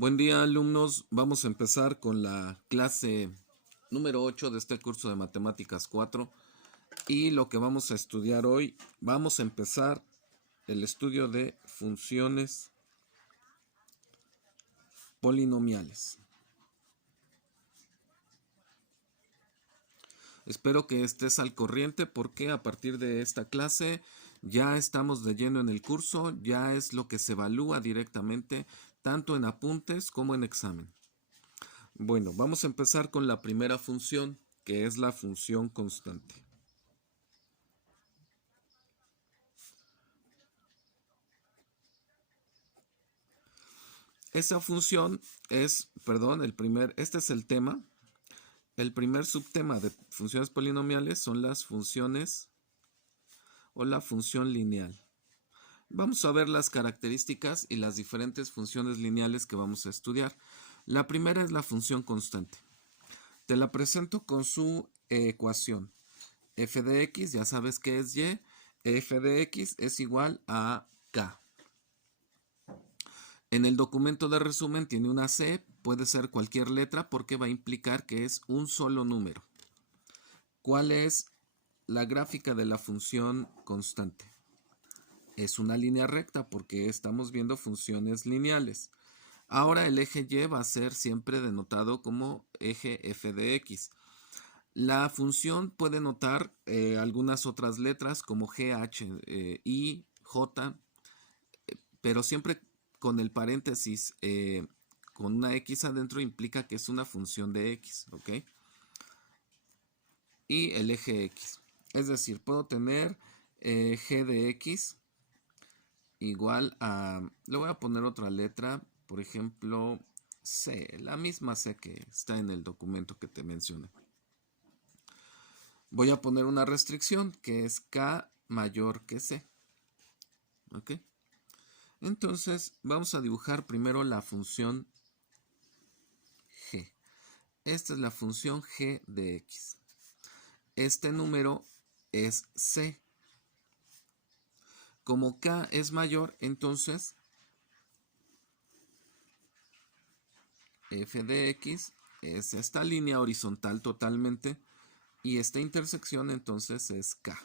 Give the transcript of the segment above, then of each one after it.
Buen día, alumnos. Vamos a empezar con la clase número 8 de este curso de Matemáticas 4. Y lo que vamos a estudiar hoy, vamos a empezar el estudio de funciones polinomiales. Espero que estés al corriente porque a partir de esta clase ya estamos de lleno en el curso, ya es lo que se evalúa directamente tanto en apuntes como en examen. Bueno, vamos a empezar con la primera función, que es la función constante. Esa función es, este es el tema. El primer subtema de funciones polinomiales son las funciones o la función lineal. Vamos a ver las características y las diferentes funciones lineales que vamos a estudiar. La primera es la función constante. Te la presento con su ecuación. F de x, ya sabes que es y. F de x es igual a k. En el documento de resumen tiene una C, puede ser cualquier letra porque va a implicar que es un solo número. ¿Cuál es la gráfica de la función constante? Es una línea recta porque estamos viendo funciones lineales. Ahora el eje Y va a ser siempre denotado como eje f de x. La función puede notar algunas otras letras como G, H, I, J, pero siempre con el paréntesis con una X adentro implica que es una función de X, ¿ok? Y el eje X. Es decir, puedo tener G de X igual a, le voy a poner otra letra, por ejemplo, C, la misma C que está en el documento que te mencioné. Voy a poner una restricción que es K mayor que C. ¿Ok? Entonces vamos a dibujar primero la función G. Esta es la función G de X. Este número es C. Como K es mayor, entonces F de X es esta línea horizontal totalmente y esta intersección entonces es K.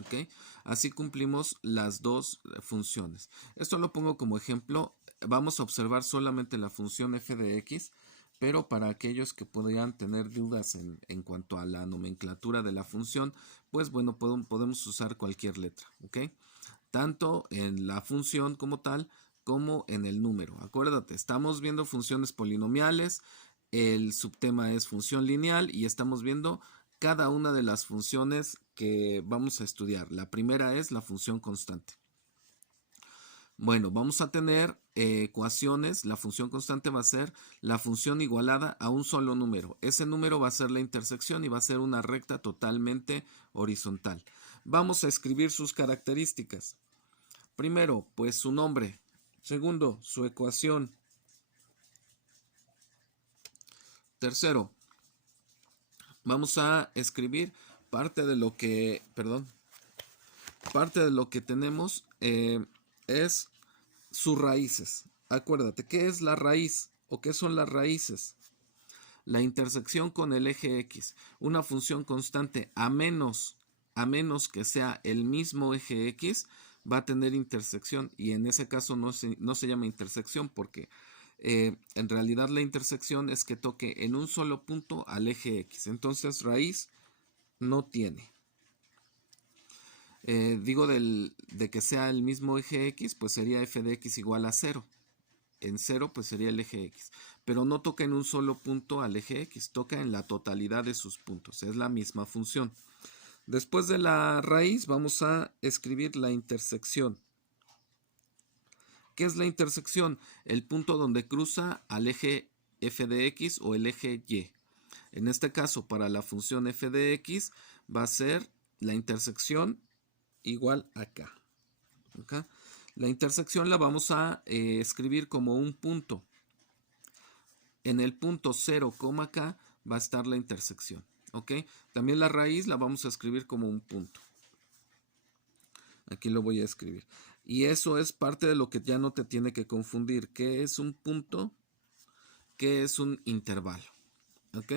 ¿Okay? Así cumplimos las dos funciones. Esto lo pongo como ejemplo. Vamos a observar solamente la función f de x, pero para aquellos que podrían tener dudas en cuanto a la nomenclatura de la función, pues bueno, podemos usar cualquier letra. ¿Okay? Tanto en la función como tal, como en el número. Acuérdate, estamos viendo funciones polinomiales, el subtema es función lineal y estamos viendo cada una de las funciones que vamos a estudiar. La primera es la función constante. Bueno, vamos a tener ecuaciones. La función constante va a ser la función igualada a un solo número. Ese número va a ser la intersección y va a ser una recta totalmente horizontal. Vamos a escribir sus características. Primero, pues su nombre. Segundo, su ecuación. Tercero, vamos a escribir parte de lo que, parte de lo que tenemos es sus raíces. Acuérdate, ¿qué es la raíz o qué son las raíces? La intersección con el eje X, una función constante a menos que sea el mismo eje X, va a tener intersección y en ese caso no se llama intersección porque en realidad la intersección es que toque en un solo punto al eje X. Entonces raíz no tiene. Digo de que sea el mismo eje X, pues sería f de x igual a 0. En 0 pues sería el eje X. Pero no toca en un solo punto al eje X, toca en la totalidad de sus puntos. Es la misma función. Después de la raíz vamos a escribir la intersección. ¿Qué es la intersección? El punto donde cruza al eje f de x o el eje y. En este caso, para la función f de x va a ser la intersección igual a k. ¿Okay? La intersección la vamos a escribir como un punto. En el punto 0, k va a estar la intersección. ¿Ok? También la raíz la vamos a escribir como un punto. Aquí lo voy a escribir. Y eso es parte de lo que ya no te tiene que confundir. ¿Qué es un punto? ¿Qué es un intervalo? ¿Ok?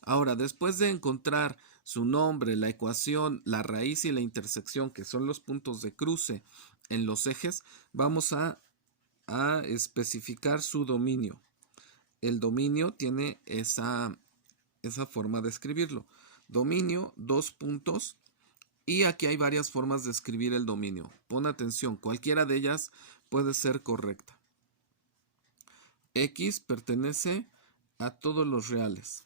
Ahora, después de encontrar su nombre, la ecuación, la raíz y la intersección, que son los puntos de cruce en los ejes, vamos a especificar su dominio. El dominio tiene esa forma de escribirlo. Dominio, dos puntos. Y aquí hay varias formas de escribir el dominio. Pon atención, cualquiera de ellas puede ser correcta. X pertenece a todos los reales.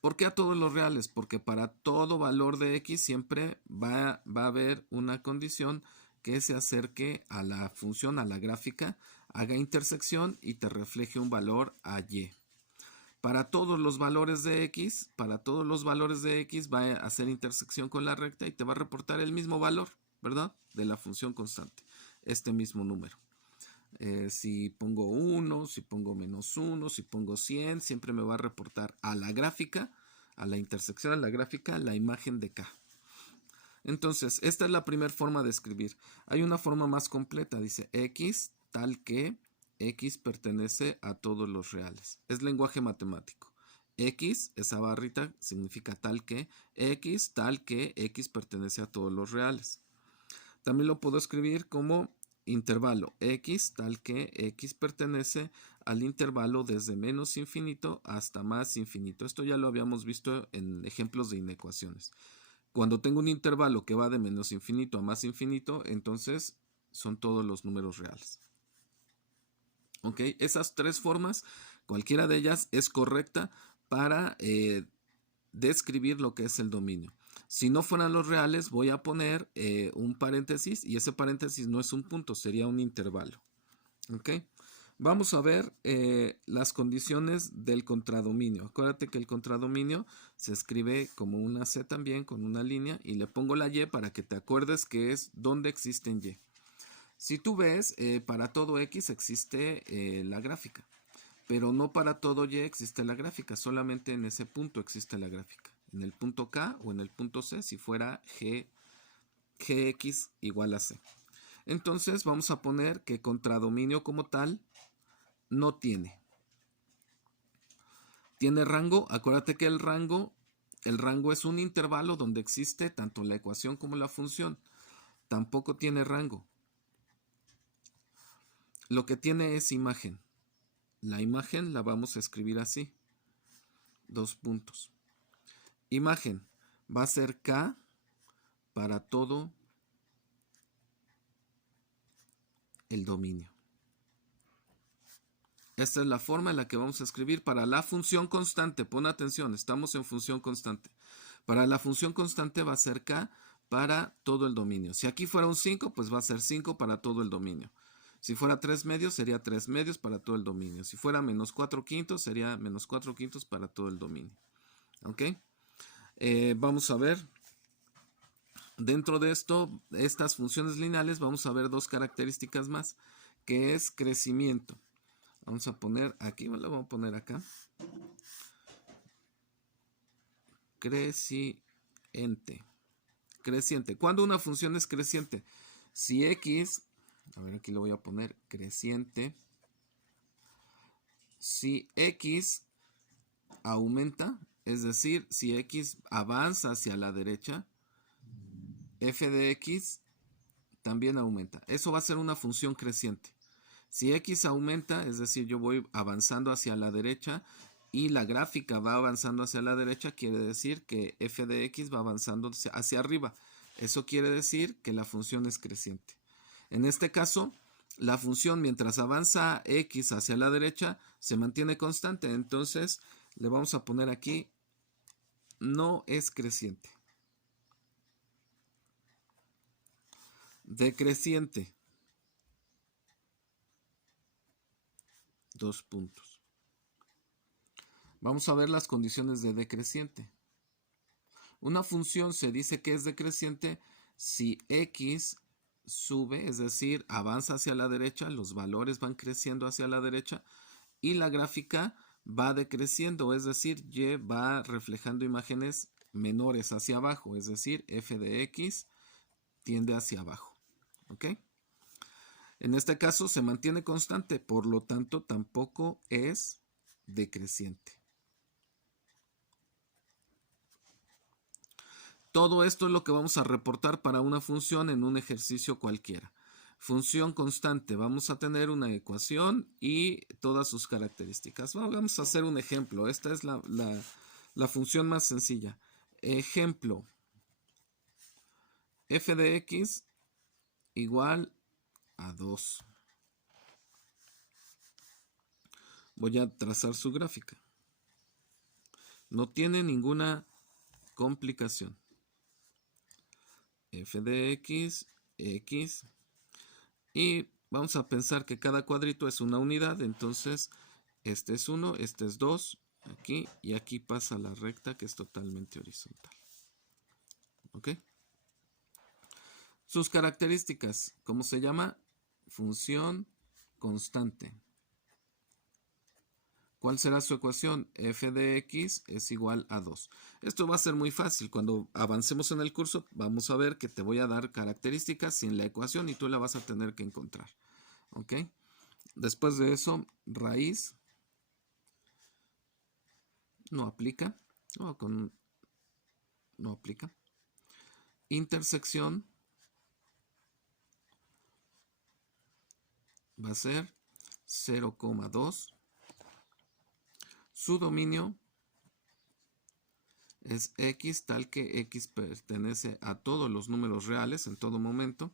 ¿Por qué a todos los reales? Porque para todo valor de X siempre va a haber una condición que se acerque a la función, a la gráfica, haga intersección y te refleje un valor a Y. Para todos los valores de X, va a hacer intersección con la recta y te va a reportar el mismo valor, ¿verdad? De la función constante, este mismo número. Si pongo 1, si pongo -1, si pongo 100, siempre me va a reportar a la gráfica, a la intersección de la gráfica, la imagen de K. Entonces, esta es la primera forma de escribir. Hay una forma más completa, dice X tal que X pertenece a todos los reales. Es lenguaje matemático. X, esa barrita, significa tal que X pertenece a todos los reales. También lo puedo escribir como intervalo X tal que X pertenece al intervalo desde menos infinito hasta más infinito. Esto ya lo habíamos visto en ejemplos de inecuaciones. Cuando tengo un intervalo que va de menos infinito a más infinito, entonces son todos los números reales. ¿Ok? Esas tres formas, cualquiera de ellas es correcta para describir lo que es el dominio. Si no fueran los reales, voy a poner un paréntesis y ese paréntesis no es un punto, sería un intervalo. ¿Ok? Vamos a ver las condiciones del contradominio. Acuérdate que el contradominio se escribe como una C también, con una línea, y le pongo la Y para que te acuerdes que es donde existen Y. Si tú ves, para todo X existe la gráfica, pero no para todo Y existe la gráfica, solamente en ese punto existe la gráfica. En el punto K o en el punto C, si fuera Gx igual a C. Entonces vamos a poner que contradominio como tal no tiene. ¿Tiene rango? Acuérdate que el rango es un intervalo donde existe tanto la ecuación como la función. Tampoco tiene rango. Lo que tiene es imagen. La imagen la vamos a escribir así. Dos puntos. Imagen va a ser K para todo el dominio. Esta es la forma en la que vamos a escribir para la función constante. Pon atención, estamos en función constante. Para la función constante va a ser K para todo el dominio. Si aquí fuera un 5, pues va a ser 5 para todo el dominio. Si fuera 3 medios, sería 3 medios para todo el dominio. Si fuera -4 quintos, sería -4 quintos para todo el dominio. ¿Ok? Vamos a ver. Dentro de esto, estas funciones lineales, vamos a ver dos características más, que es crecimiento. Vamos a poner aquí, lo vamos a poner acá. Creciente. ¿Cuándo una función es creciente? Si X, a ver, aquí lo voy a poner, creciente. Si X aumenta, es decir, si X avanza hacia la derecha, f de X también aumenta. Eso va a ser una función creciente. Si X aumenta, es decir, yo voy avanzando hacia la derecha y la gráfica va avanzando hacia la derecha, quiere decir que f de X va avanzando hacia arriba. Eso quiere decir que la función es creciente. En este caso, la función mientras avanza X hacia la derecha se mantiene constante. Entonces, le vamos a poner aquí, no es creciente. Decreciente. Dos puntos. Vamos a ver las condiciones de decreciente. Una función se dice que es decreciente si X sube, es decir, avanza hacia la derecha, los valores van creciendo hacia la derecha y la gráfica va decreciendo, es decir, Y va reflejando imágenes menores hacia abajo, es decir, f de X tiende hacia abajo. ¿Ok? En este caso se mantiene constante, por lo tanto tampoco es decreciente. Todo esto es lo que vamos a reportar para una función en un ejercicio cualquiera. Función constante, vamos a tener una ecuación y todas sus características. Vamos a hacer un ejemplo. Esta es la función más sencilla. Ejemplo, f de x igual a 2. Voy a trazar su gráfica. No tiene ninguna complicación. F de x, x. Y vamos a pensar que cada cuadrito es una unidad. Entonces, este es 1, este es 2. Aquí y aquí pasa la recta que es totalmente horizontal. ¿Ok? Sus características, ¿cómo se llama? Función constante. ¿Cuál será su ecuación? F de x es igual a 2. Esto va a ser muy fácil. Cuando avancemos en el curso, vamos a ver que te voy a dar características sin la ecuación y tú la vas a tener que encontrar. ¿Ok? Después de eso, raíz. No aplica. No aplica. Intersección. Va a ser 0,2. Su dominio es x, tal que x pertenece a todos los números reales en todo momento.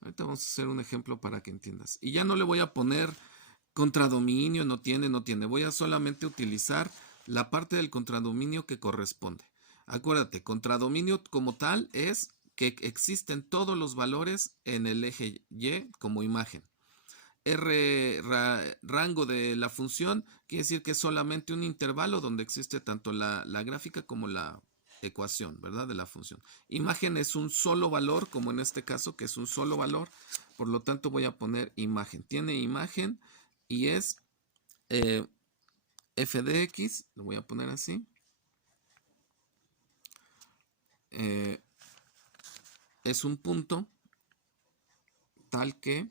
Ahorita vamos a hacer un ejemplo para que entiendas. Y ya no le voy a poner contradominio, no tiene. Voy a solamente utilizar la parte del contradominio que corresponde. Acuérdate, contradominio como tal es que existen todos los valores en el eje Y como imagen. Rango de la función quiere decir que es solamente un intervalo donde existe tanto la gráfica como la ecuación, ¿verdad? De la función. Imagen es un solo valor, como en este caso, que es un solo valor. Por lo tanto, voy a poner imagen. Tiene imagen y es f de x, lo voy a poner así. Es un punto tal que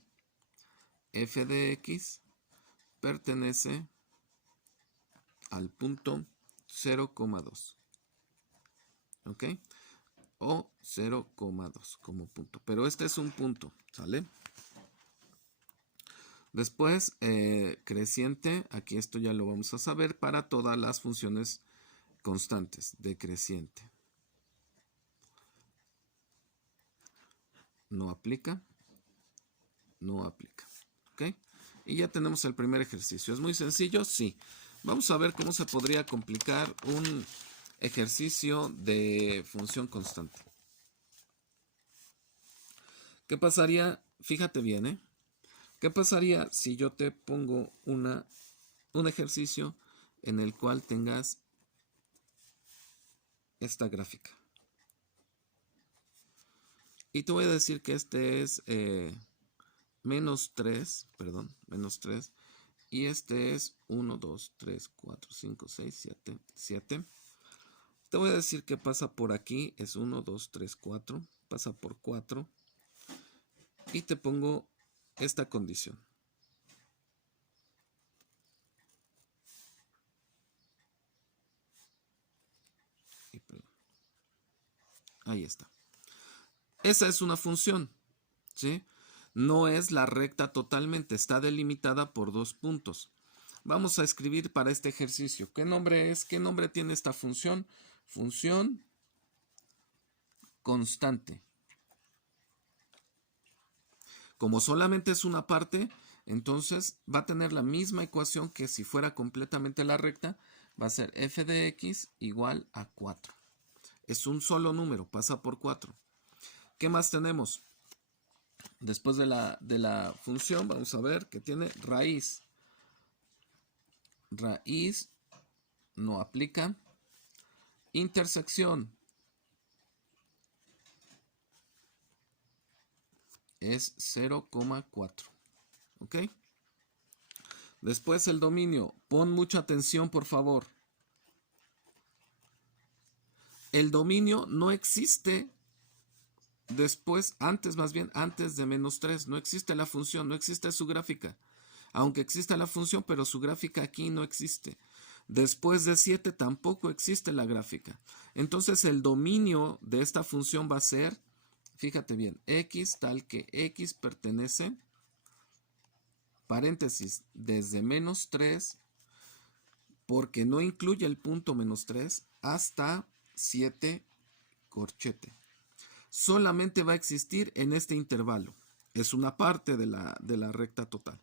f de x pertenece al punto 0,2. ¿Ok? O 0,2 como punto. Pero este es un punto, ¿sale? Después, creciente. Aquí esto ya lo vamos a saber para todas las funciones constantes. Decreciente. No aplica. No aplica. ¿Ok? Y ya tenemos el primer ejercicio. ¿Es muy sencillo? Sí. Vamos a ver cómo se podría complicar un ejercicio de función constante. ¿Qué pasaría? Fíjate bien, ¿eh? ¿Qué pasaría si yo te pongo un ejercicio en el cual tengas esta gráfica? Y te voy a decir que este es menos 3, y este es 1, 2, 3, 4, 5, 6, 7. Te voy a decir que pasa por aquí, es 1, 2, 3, 4, pasa por 4, y te pongo esta condición. Ahí está. Esa es una función, ¿sí? No es la recta totalmente, está delimitada por 2 puntos. Vamos a escribir para este ejercicio. ¿Qué nombre es? ¿Qué nombre tiene esta función? Función constante. Como solamente es una parte, entonces va a tener la misma ecuación que si fuera completamente la recta. Va a ser f de x igual a 4. Es un solo número, pasa por 4. ¿Qué más tenemos? Después de la función, vamos a ver que tiene raíz. Raíz no aplica. Intersección es 0,4. ¿Ok? Después el dominio. Pon mucha atención, por favor. El dominio no existe después, antes de menos 3. No existe la función, no existe su gráfica. Aunque exista la función, pero su gráfica aquí no existe. Después de 7 tampoco existe la gráfica. Entonces el dominio de esta función va a ser, fíjate bien, x tal que x pertenece, paréntesis, desde menos 3, porque no incluye el punto menos 3, hasta 7 corchete. Solamente va a existir en este intervalo. Es una parte de la recta total.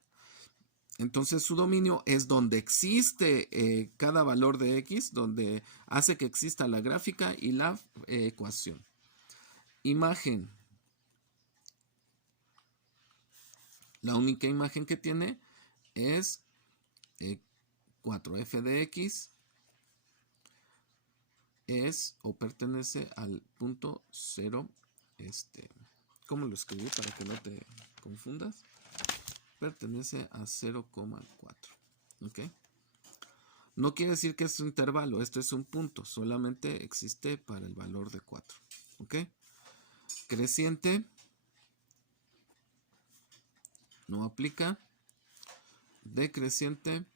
Entonces su dominio es donde existe cada valor de x, donde hace que exista la gráfica y la ecuación. Imagen. La única imagen que tiene es 4f de x es o pertenece al punto 0. ¿Cómo lo escribí para que no te confundas? Pertenece a 0,4. ¿Ok? No quiere decir que es un intervalo, esto es un punto, solamente existe para el valor de 4. ¿Ok? Creciente no aplica. Decreciente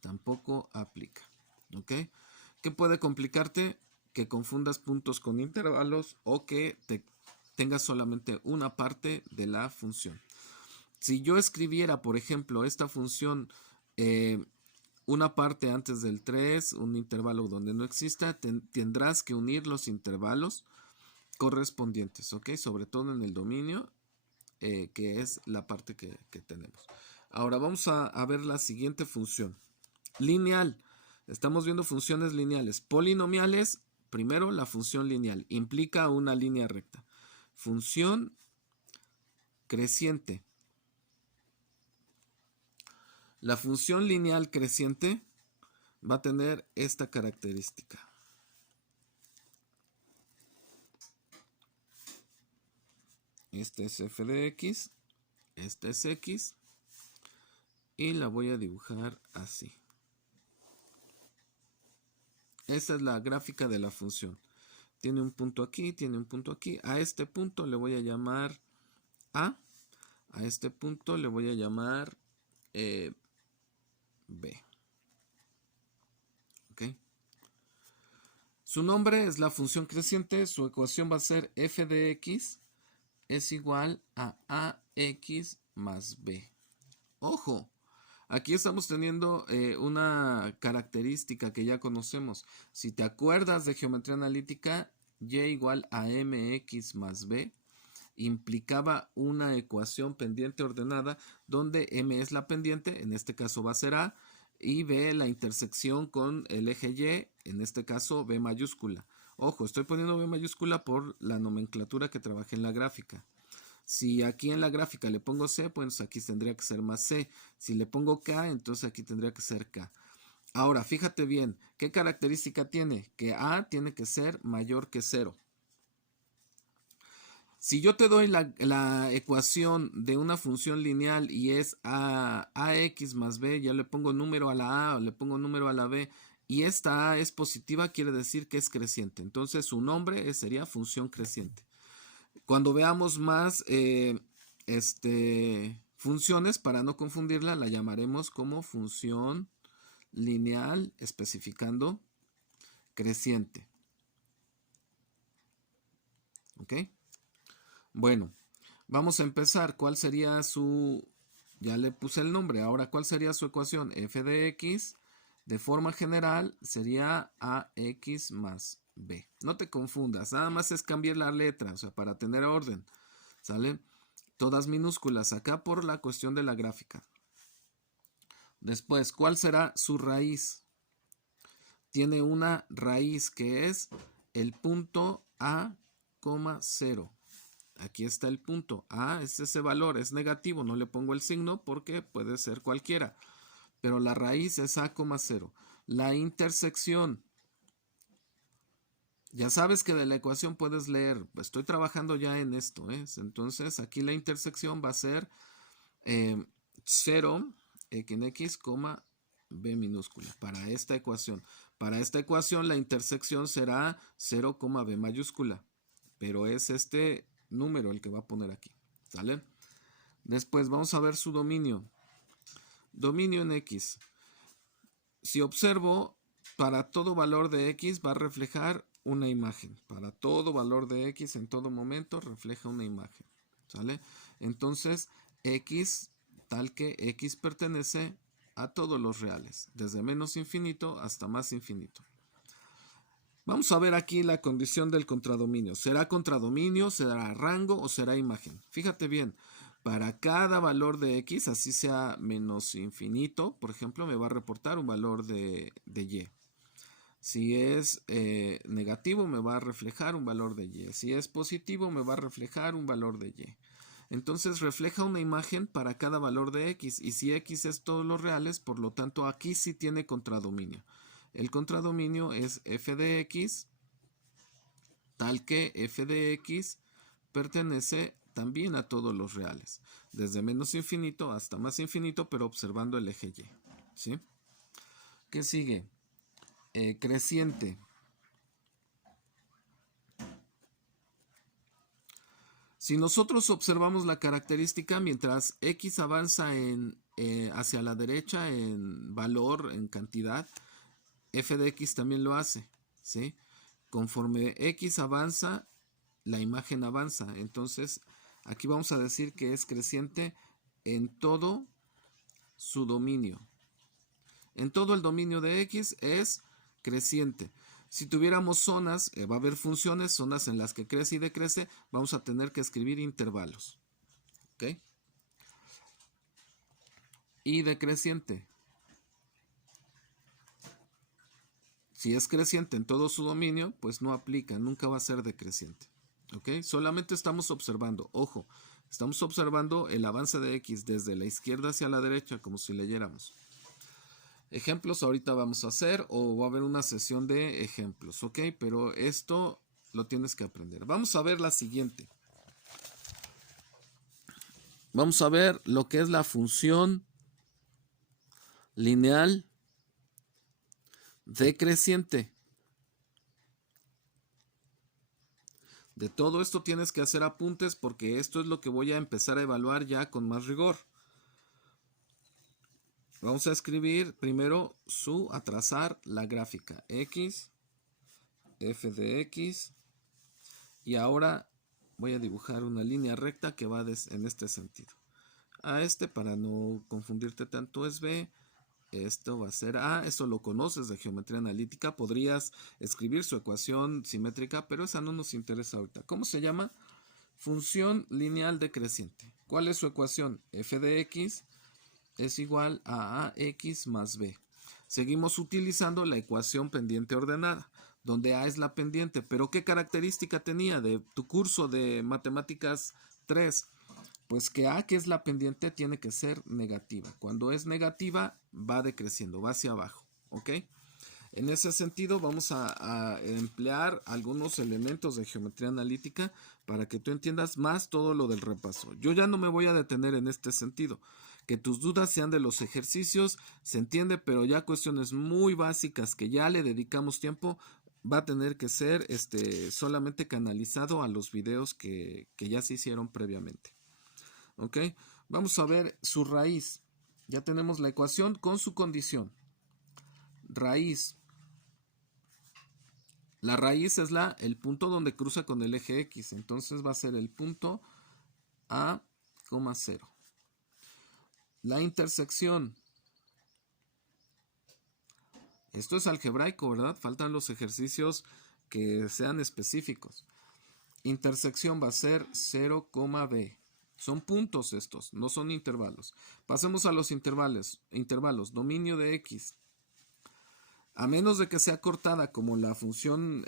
tampoco aplica. ¿Ok? ¿Qué puede complicarte? Que confundas puntos con intervalos o que tengas solamente una parte de la función. Si yo escribiera, por ejemplo, esta función, una parte antes del 3, un intervalo donde no exista, tendrás que unir los intervalos correspondientes, ¿ok? Sobre todo en el dominio, que es la parte que tenemos. Ahora vamos a ver la siguiente función. Lineal. Estamos viendo funciones lineales. Polinomiales, primero la función lineal. Implica una línea recta. Función creciente. La función lineal creciente va a tener esta característica. Este es f de x, este es x, y la voy a dibujar así. Esta es la gráfica de la función. Tiene un punto aquí, tiene un punto aquí. A este punto le voy a llamar A. A este punto le voy a llamar B. ¿Ok? Su nombre es la función creciente. Su ecuación va a ser f de x es igual a ax más b. ¡Ojo! Aquí estamos teniendo una característica que ya conocemos. Si te acuerdas de geometría analítica, y igual a mx más b implicaba una ecuación pendiente ordenada donde m es la pendiente, en este caso va a ser a, y b la intersección con el eje y, en este caso b mayúscula. Ojo, estoy poniendo b mayúscula por la nomenclatura que trabajé en la gráfica. Si aquí en la gráfica le pongo C, pues aquí tendría que ser más C. Si le pongo K, entonces aquí tendría que ser K. Ahora, fíjate bien, ¿qué característica tiene? Que A tiene que ser mayor que 0. Si yo te doy la ecuación de una función lineal y es ax más b, ya le pongo número a la a o le pongo número a la b, y esta a es positiva, quiere decir que es creciente. Entonces su nombre sería función creciente. Cuando veamos más funciones, para no confundirla, la llamaremos como función lineal, especificando creciente. ¿Ok? Bueno, vamos a empezar. ¿Cuál sería su... Ya le puse el nombre. Ahora, ¿cuál sería su ecuación? F de x, de forma general, sería ax más b. No te confundas, nada más es cambiar la letra, o sea, para tener orden. ¿Sale? Todas minúsculas acá por la cuestión de la gráfica. Después, ¿cuál será su raíz? Tiene una raíz que es el punto a, 0. Aquí está el punto. A es ese valor, es negativo, no le pongo el signo porque puede ser cualquiera. Pero la raíz es a, 0. La intersección. Ya sabes que de la ecuación puedes leer, estoy trabajando ya en esto, ¿eh? Entonces aquí la intersección va a ser 0 en x, b minúscula para esta ecuación. Para esta ecuación la intersección será 0, b mayúscula, pero es este número el que va a poner aquí, ¿sale? Después vamos a ver su dominio. Dominio en X. Si observo, para todo valor de X va a reflejar una imagen. Para todo valor de X en todo momento refleja una imagen, ¿sale? Entonces, X, tal que X pertenece a todos los reales, desde menos infinito hasta más infinito. Vamos a ver aquí la condición del contradominio. ¿Será contradominio, será rango o será imagen? Fíjate bien, para cada valor de X, así sea menos infinito, por ejemplo, me va a reportar un valor de Y. Si es negativo, me va a reflejar un valor de Y. Si es positivo, me va a reflejar un valor de Y. Entonces refleja una imagen para cada valor de X. Y si X es todos los reales, por lo tanto aquí sí tiene contradominio. El contradominio es f de X, tal que f de X pertenece también a todos los reales, desde menos infinito hasta más infinito, pero observando el eje Y, ¿sí? ¿Qué sigue? Creciente. Si nosotros observamos la característica, mientras X avanza hacia la derecha en valor, en cantidad, f de X también lo hace, ¿sí? Conforme X avanza, la imagen avanza. Entonces, aquí vamos a decir que es creciente en todo su dominio. En todo el dominio de X es creciente. Si tuviéramos zonas, va a haber funciones, zonas en las que crece y decrece, vamos a tener que escribir intervalos. ¿Ok? Y decreciente. Si es creciente en todo su dominio, pues no aplica, nunca va a ser decreciente. ¿Ok? Solamente estamos observando, ojo, estamos observando el avance de X desde la izquierda hacia la derecha, como si leyéramos. Ejemplos ahorita vamos a hacer o va a haber una sesión de ejemplos, ¿ok? Pero esto lo tienes que aprender. Vamos a ver la siguiente. Vamos a ver lo que es la función lineal decreciente. De todo esto tienes que hacer apuntes porque esto es lo que voy a empezar a evaluar ya con más rigor. Vamos a escribir primero a trazar la gráfica X, f de X, y ahora voy a dibujar una línea recta que va en este sentido. A para no confundirte tanto, es B. Esto va a ser A. Esto lo conoces de geometría analítica. Podrías escribir su ecuación simétrica, pero esa no nos interesa ahorita. ¿Cómo se llama? Función lineal decreciente. ¿Cuál es su ecuación? F de X es igual a AX más B. Seguimos utilizando la ecuación pendiente ordenada, donde A es la pendiente. ¿Pero qué característica tenía de tu curso de matemáticas 3? Pues que A, que es la pendiente, tiene que ser negativa. Cuando es negativa, va decreciendo, va hacia abajo, ¿ok? En ese sentido, vamos a emplear algunos elementos de geometría analítica para que tú entiendas más todo lo del repaso. Yo ya no me voy a detener en este sentido. Que tus dudas sean de los ejercicios, se entiende, pero ya cuestiones muy básicas que ya le dedicamos tiempo, va a tener que ser solamente canalizado a los videos que ya se hicieron previamente. ¿Ok? Vamos a ver su raíz. Ya tenemos la ecuación con su condición. Raíz. La raíz es el punto donde cruza con el eje X. Entonces va a ser el punto A, 0. La intersección. Esto es algebraico, ¿verdad? Faltan los ejercicios que sean específicos. Intersección va a ser 0, B. Son puntos estos, no son intervalos. Pasemos a los intervalos. Dominio de X. A menos de que sea cortada como la función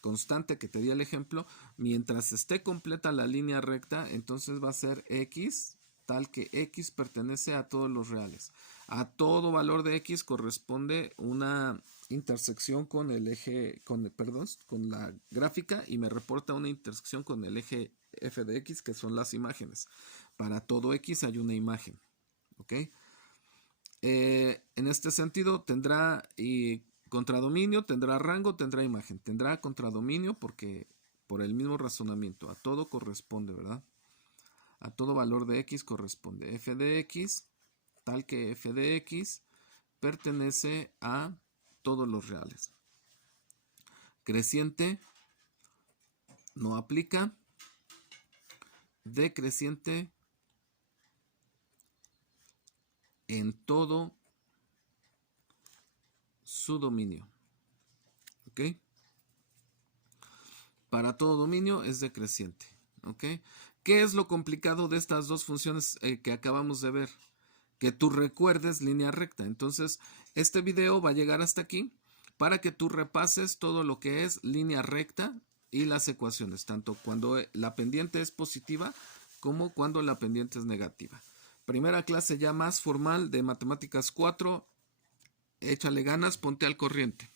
constante que te di el ejemplo, mientras esté completa la línea recta, entonces va a ser X, tal que X pertenece a todos los reales. A todo valor de X corresponde una intersección con el eje, con la gráfica, y me reporta una intersección con el eje f de X, que son las imágenes. Para todo X hay una imagen, ¿ok? En este sentido tendrá Contradominio tendrá rango, tendrá imagen. Tendrá contradominio porque por el mismo razonamiento. A todo corresponde, ¿verdad? A todo valor de x corresponde. F de x, tal que f de x pertenece a todos los reales. Creciente no aplica. Decreciente en todo su dominio. ¿Ok? Para todo dominio es decreciente. ¿Ok? ¿Qué es lo complicado de estas dos funciones que acabamos de ver? Que tú recuerdes línea recta. Entonces, este video va a llegar hasta aquí para que tú repases todo lo que es línea recta y las ecuaciones, tanto cuando la pendiente es positiva como cuando la pendiente es negativa. Primera clase ya más formal de Matemáticas 4. Échale ganas, ponte al corriente.